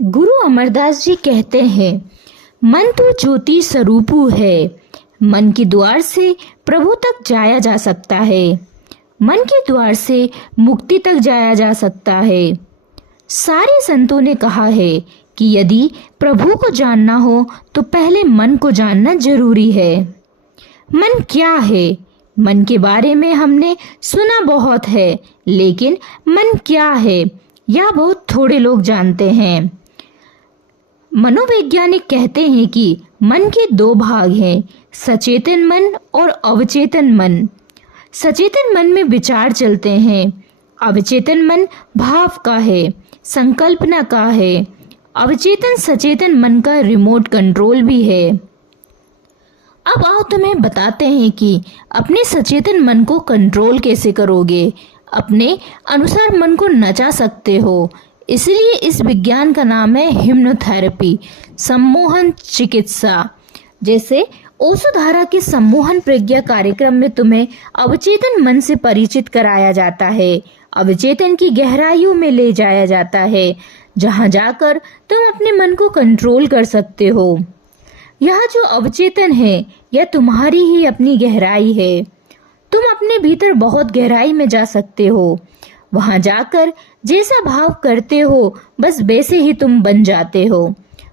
गुरु अमरदास जी कहते हैं, मन तो ज्योति स्वरूपु है। मन के द्वार से प्रभु तक जाया जा सकता है। मन के द्वार से मुक्ति तक जाया जा सकता है। सारे संतों ने कहा है कि यदि प्रभु को जानना हो तो पहले मन को जानना जरूरी है। मन क्या है? मन के बारे में हमने सुना बहुत है, लेकिन मन क्या है यह बहुत थोड़े लोग जानते हैं। मनोवैज्ञानिक कहते हैं कि मन के दो भाग हैं, सचेतन मन और अवचेतन मन। सचेतन मन में विचार चलते हैं, अवचेतन मन भाव का है, संकल्पना का है। अवचेतन सचेतन मन का रिमोट कंट्रोल भी है। अब आओ तुम्हें बताते हैं कि अपने सचेतन मन को कंट्रोल कैसे करोगे। अपने अनुसार मन को नचा सकते हो, इसलिए इस विज्ञान का नाम है हिप्नोथेरेपी, सम्मोहन चिकित्सा। जैसे ओशोधारा के सम्मोहन प्रज्ञा कार्यक्रम में तुम्हें अवचेतन मन से परिचित कराया जाता है, अवचेतन की गहराइयों में ले जाया जाता है, जहां जाकर तुम अपने मन को कंट्रोल कर सकते हो। यह जो अवचेतन है यह तुम्हारी ही अपनी गहराई है। तुम अपने भीतर बहुत गहराई में जा सकते हो। वहां जाकर जैसा भाव करते हो बस वैसे ही तुम बन जाते हो।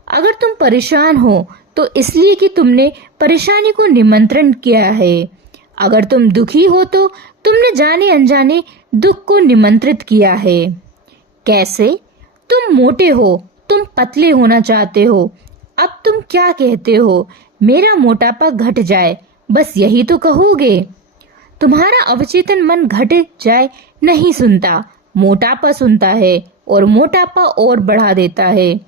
अगर तुम परेशान हो तो इसलिए कि तुमने परेशानी को निमंत्रण किया है। अगर तुम दुखी हो तो तुमने जाने अनजाने दुख को निमंत्रित किया है। कैसे? तुम मोटे हो, तुम पतले होना चाहते हो। अब तुम क्या कहते हो? मेरा मोटापा घट जाए, बस यही तो कहोगे। तुम्हारा अवचेतन मन घट जाए नहीं सुनता, मोटापा सुनता है और मोटापा और बढ़ा देता है।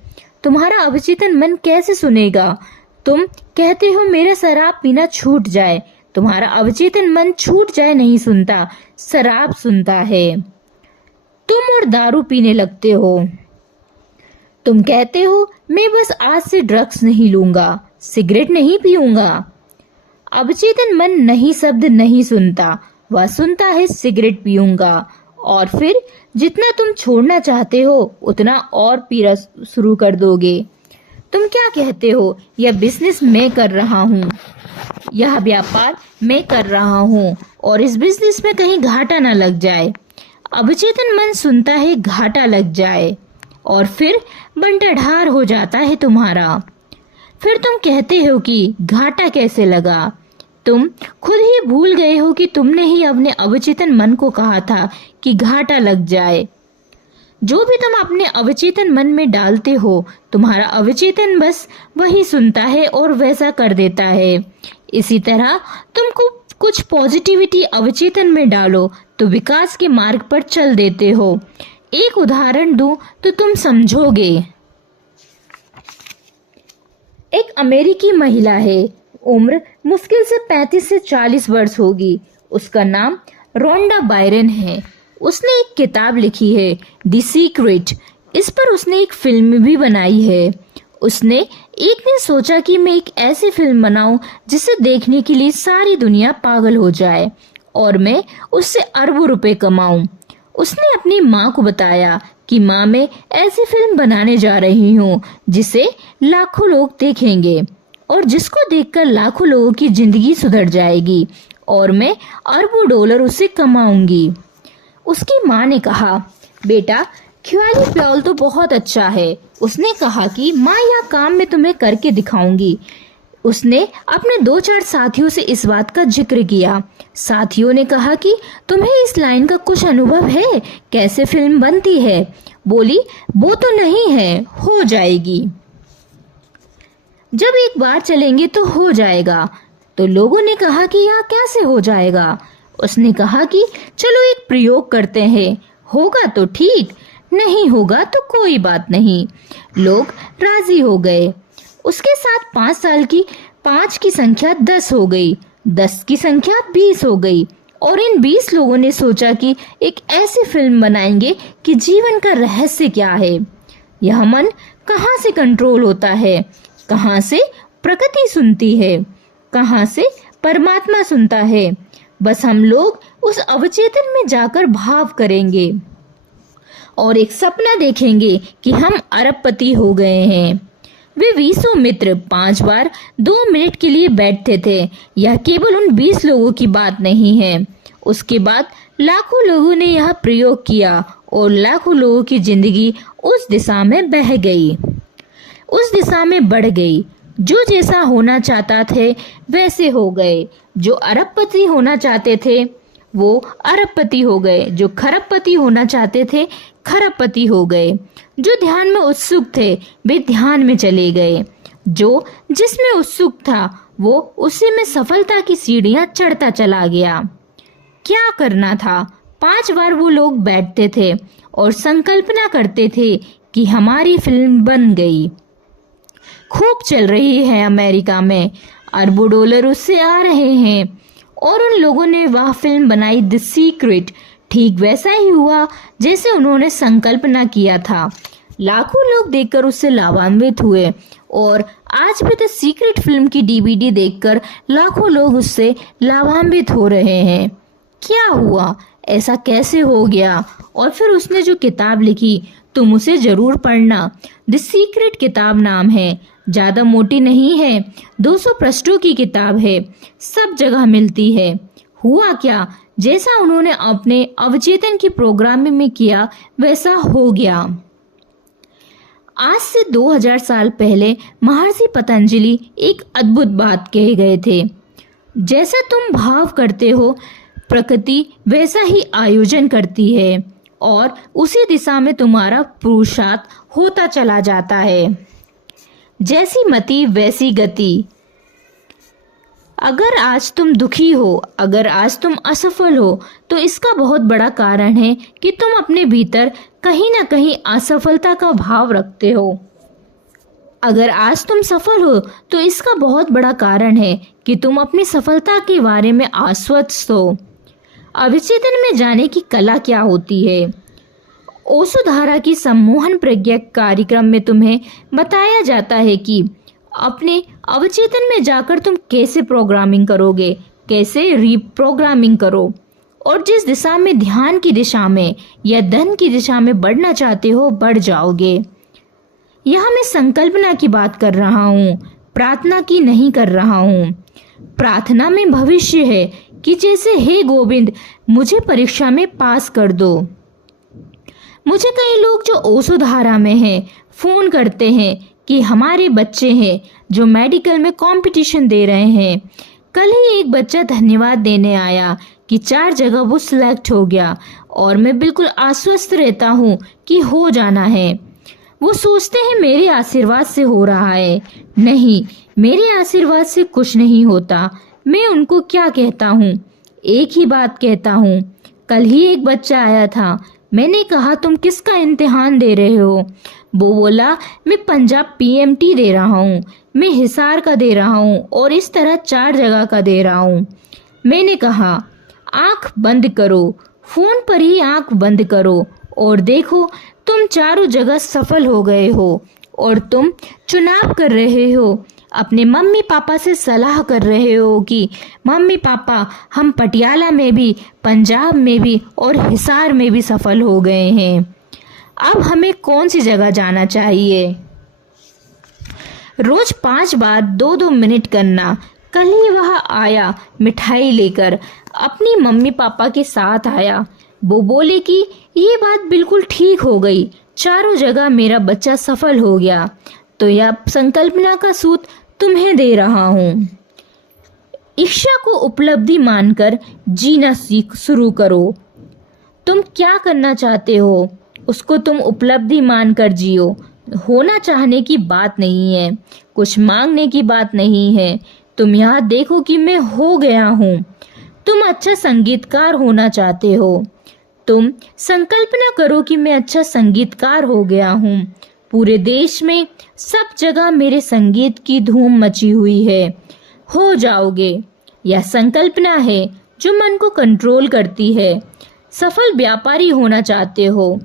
तुम्हारा अवचेतन मन कैसे सुनेगा? तुम कहते हो मेरा शराब पीना छूट जाए, तुम्हारा अवचेतन मन छूट जाए नहीं सुनता, शराब सुनता है। तुम और दारू पीने लगते हो। तुम कहते हो मैं बस आज से ड्रग्स नहीं लूंगा, सिगरेट नहीं पीऊंगा। अवचेतन मन नहीं शब्द नहीं सुनता, वह सुनता है सिगरेट पीऊंगा। और फिर जितना तुम छोड़ना चाहते हो उतना और पीना शुरू कर दोगे। तुम क्या कहते हो? यह बिजनेस मैं कर रहा हूँ, यह व्यापार मैं कर रहा हूँ और इस बिजनेस में कहीं घाटा ना लग जाए। अवचेतन मन सुनता है घाटा लग जाए और फिर बंटाढार हो जाता है तुम्हारा। फिर तुम कहते हो कि घाटा कैसे लगा? तुम खुद ही भूल गए हो कि तुमने ही अपने अवचेतन मन को कहा था कि घाटा लग जाए। जो भी तुम अपने अवचेतन मन में डालते हो तुम्हारा अवचेतन बस वही सुनता है और वैसा कर देता है। इसी तरह तुमको कुछ पॉजिटिविटी अवचेतन में डालो तो विकास के मार्ग पर चल देते हो। एक उदाहरण दूं तो तुम समझोगे। एक अमेरिकी महिला है, उम्र मुश्किल से 35 से 40 वर्ष होगी। उसका नाम रोंडा बायरन है। उसने एक किताब लिखी है, द सीक्रेट। इस पर उसने एक फिल्म भी बनाई है। उसने एक दिन सोचा कि मैं एक ऐसी फिल्म बनाऊं जिसे देखने के लिए सारी दुनिया पागल हो जाए और मैं उससे अरबों रुपए कमाऊं। उसने अपनी माँ को बताया कि माँ, मैं ऐसी फिल्म बनाने जा रही हूँ जिसे लाखों लोग देखेंगे और जिसको देखकर लाखों लोगों की जिंदगी सुधर जाएगी और मैं अरबों डॉलर उससे कमाऊंगी। उसकी माँ ने कहा, बेटा ख्याली प्लान तो बहुत अच्छा है। उसने कहा कि माँ, यह काम मैं तुम्हें करके दिखाऊंगी। उसने अपने 2-4 साथियों से इस बात का जिक्र किया। साथियों ने कहा कि तुम्हें इस लाइन का कुछ अनुभव है, कैसे फिल्म बनती है? बोली, वो तो नहीं है, हो जाएगी। जब एक बार चलेंगे तो हो जाएगा। तो लोगों ने कहा कि यह कैसे हो जाएगा? उसने कहा कि चलो एक प्रयोग करते हैं, होगा तो ठीक, नहीं होगा तो कोई बात नहीं। लोग राजी हो गए। उसके साथ 5 साल की 5 की संख्या 10 हो गई, 10 की संख्या 20 हो गई और इन 20 लोगों ने सोचा कि एक ऐसी फिल्म बनाएंगे कि जीवन का रहस्य क्या है, यह मन कहाँ से कंट्रोल होता है, कहाँ से प्रकृति सुनती है, कहाँ से परमात्मा सुनता है। बस हम लोग उस अवचेतन में जाकर भाव करेंगे। और एक सपना देखेंगे कि हम अरबपति हो गए हैं। वे 20 मित्र 5 बार 2 मिनट के लिए बैठते थे। यह केवल उन 20 लोगों की बात नहीं है। उसके बाद लाखों लोगों ने यह प्रयोग किया और लाखों लोगों की जिंदगी उस दिशा में बह गई, उस दिशा में बढ़ गई। जो जैसा होना चाहता थे वैसे हो गए। जो अरबपति होना चाहते थे वो अरबपति हो गए। जो खरबपति होना चाहते थे खरबपति हो गए। जो ध्यान में उत्सुक थे वे ध्यान में चले गए। जो जिसमें उत्सुक था वो उसी में सफलता की सीढ़ियां चढ़ता चला गया। क्या करना था? 5 बार वो लोग बैठते थे और संकल्पना करते थे कि हमारी फिल्म बन गई, खूब चल रही है अमेरिका में, अरबों डॉलर उससे आ रहे हैं। और उन लोगों ने वह फिल्म बनाई द सीक्रेट। ठीक वैसा ही हुआ जैसे उन्होंने संकल्पना किया था। लाखों लोग देखकर उससे लाभान्वित हुए और आज भी द सीक्रेट फिल्म की डीवीडी देखकर लाखों लोग उससे लाभान्वित हो रहे हैं। क्या हुआ? ऐसा कैसे हो गया? और फिर उसने जो किताब लिखी तुम उसे जरूर पढ़ना। द सीक्रेट किताब नाम है, ज्यादा मोटी नहीं है, 200 पृष्ठों की किताब है, सब जगह मिलती है। हुआ क्या? जैसा उन्होंने अपने अवचेतन की प्रोग्रामिंग में किया वैसा हो गया। आज से 2000 साल पहले महर्षि पतंजलि एक अद्भुत बात कह गए थे। जैसा तुम भाव करते हो प्रकृति वैसा ही आयोजन करती है और उसी दिशा में तुम्हारा पुरुषार्थ होता चला जाता है। जैसी मति वैसी गति। अगर आज तुम दुखी हो, अगर आज तुम असफल हो तो इसका बहुत बड़ा कारण है कि तुम अपने भीतर कहीं ना कहीं असफलता का भाव रखते हो। अगर आज तुम सफल हो तो इसका बहुत बड़ा कारण है कि तुम अपनी सफलता के बारे में आश्वस्त हो। अवचेतन में जाने की कला क्या होती है? ओशो धारा की सम्मोहन प्रज्ञा कार्यक्रम में तुम्हें बताया जाता है कि अपने अवचेतन में जाकर तुम कैसे प्रोग्रामिंग करोगे, कैसे रीप्रोग्रामिंग करो और जिस दिशा में ध्यान की दिशा में या धन की दिशा में बढ़ना चाहते हो बढ़ जाओगे। यहाँ मैं संकल्पना की बात कर रहा हूँ, प्रार्थना की नहीं कर रहा हूँ। प्रार्थना में भविष्य है कि जैसे हे गोविंद मुझे परीक्षा में पास कर दो। मुझे कई लोग जो ओशो धारा में हैं फोन करते हैं कि हमारे बच्चे हैं जो मेडिकल में कंपटीशन दे रहे हैं। कल ही एक बच्चा धन्यवाद देने आया कि 4 जगह वो सिलेक्ट हो गया और मैं बिल्कुल आश्वस्त रहता हूँ कि हो जाना है। वो सोचते हैं मेरे आशीर्वाद से हो रहा है। नहीं, मेरे आशीर्वाद से कुछ नहीं होता। मैं उनको क्या कहता हूँ? एक ही बात कहता हूँ। कल ही एक बच्चा आया था, मैंने कहा तुम किसका इम्तिहान दे रहे हो? वो बोला मैं पंजाब पीएमटी दे रहा हूँ, मैं हिसार का दे रहा हूँ और इस तरह 4 जगह का दे रहा हूँ। मैंने कहा आंख बंद करो, फोन पर ही आंख बंद करो और देखो तुम चारों जगह सफल हो गए हो और तुम चुनाव कर रहे हो। अपने मम्मी पापा से सलाह कर रहे हो कि मम्मी पापा हम पटियाला में भी, पंजाब में भी और हिसार में भी सफल हो गए हैं। अब हमें कौन सी जगह जाना चाहिए? रोज 5 बार 2-2 मिनट करना। कल ही वह आया मिठाई लेकर, अपनी मम्मी पापा के साथ आया। वो बोले कि ये बात बिल्कुल ठीक हो गई, चारों जगह मेरा बच्चा सफल हो गया। तो यह संकल्पना का सूत्र तुम्हें दे रहा हूँ। इच्छा को उपलब्धि मानकर जीना सीख शुरू करो। तुम क्या करना चाहते हो उसको तुम उपलब्धि मानकर जियो। होना चाहने की बात नहीं है, कुछ मांगने की बात नहीं है। तुम यहाँ देखो कि मैं हो गया हूँ। तुम अच्छा संगीतकार होना चाहते हो, तुम संकल्पना करो कि मैं अच्छा संगीतकार हो गया हूँ। पूरे देश में सब जगह मेरे संगीत की धूम मची हुई है। हो जाओगे। यह संकल्पना है जो मन को कंट्रोल करती है। सफल व्यापारी होना चाहते हो,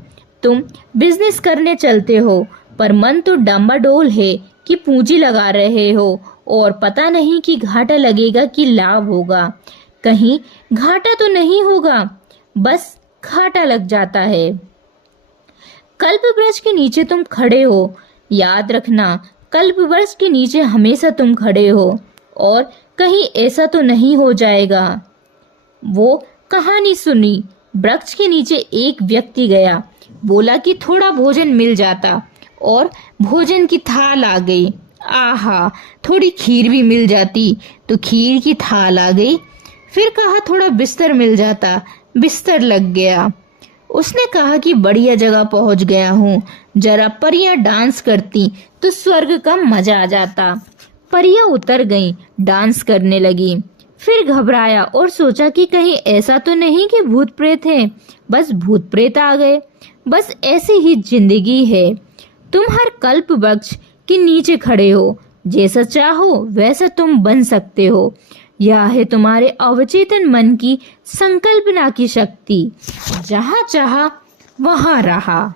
तुम बिजनेस करने चलते हो पर मन तो डामाडोल है कि पूंजी लगा रहे हो और पता नहीं कि घाटा लगेगा कि लाभ होगा। कहीं घाटा तो नहीं होगा, बस घाटा लग जाता है। कल्प वृक्ष के नीचे तुम खड़े हो। याद रखना, कल्प वृक्ष के नीचे हमेशा तुम खड़े हो और कहीं ऐसा तो नहीं हो जाएगा। वो कहानी सुनी। वृक्ष के नीचे एक व्यक्ति गया, बोला कि थोड़ा भोजन मिल जाता, और भोजन की थाल आ गई। आहा, थोड़ी खीर भी मिल जाती तो खीर की थाल आ गई। फिर कहा थोड़ा बिस्तर मिल जाता, बिस्तर लग गया। उसने कहा कि बढ़िया जगह पहुंच गया हूँ, जरा परियां डांस करती तो स्वर्ग का मजा आ जाता। परियां उतर गईं, डांस करने लगी। फिर घबराया और सोचा कि कहीं ऐसा तो नहीं कि भूत प्रेत हैं। बस भूत प्रेत आ गए। बस ऐसी ही जिंदगी है। तुम हर कल्प वृक्ष के नीचे खड़े हो, जैसा चाहो वैसा तुम बन सकते हो। यह है तुम्हारे अवचेतन मन की संकल्पना की शक्ति। जहाँ चाहा वहाँ रहा।